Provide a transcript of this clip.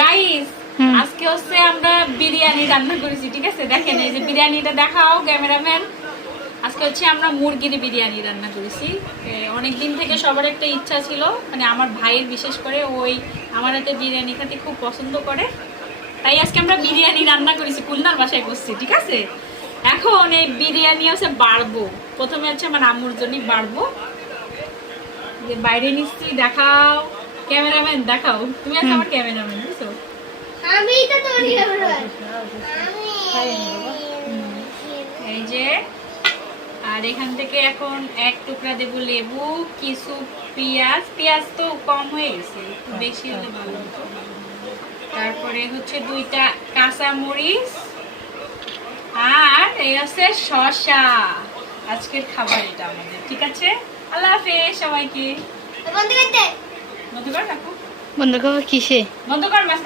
Guys আজকে হচ্ছে আমরা বিরিয়ানি রান্না করেছি, ঠিক আছে? দেখেন এই যে বিরিয়ানিটা দেখাও ক্যামেরাম্যান। আজকে হচ্ছে আমরা মুরগির বিরিয়ানি রান্না করেছি। অনেকদিন থেকে সবার একটা ইচ্ছা ছিল, মানে আমার ভাইয়ের বিশেষ করে, ওই আমার হাতে বিরিয়ানি খেতে খুব পছন্দ করে, তাই আজকে আমরা বিরিয়ানি রান্না করেছি, খুলনার বাসায় করছি, ঠিক আছে? এখন এই বিরিয়ানি হচ্ছে বাড়বো, প্রথমে হচ্ছে আমার আম্মুর জন্যই বাড়বো। যে বাইরে নিচ্ছি, দেখাও ক্যামেরাম্যান, দেখাও। তুমি আজকে আমার ক্যামেরাম্যান, বুঝছো? আমি তো তোর ক্যামেরাম্যান। এই যে, আর এখান থেকে এখন এক টুকরা দেবো লেবু, কিছু পেঁয়াজ। পেঁয়াজ তো কম হয়ে গেছে, একটু বেশি হলে ভালো হতো। তারপরে হচ্ছে 2টা কাঁচা মরিচ, আর এই হচ্ছে শসা। আজকের খাবার এটা আমাদের, ঠিক আছে? আল্লাহ হাফেজ সবাইকে। বন্ধ করতে বন্ধ কর রাখো, বন্ধ করবো কিসে? বন্ধ কর।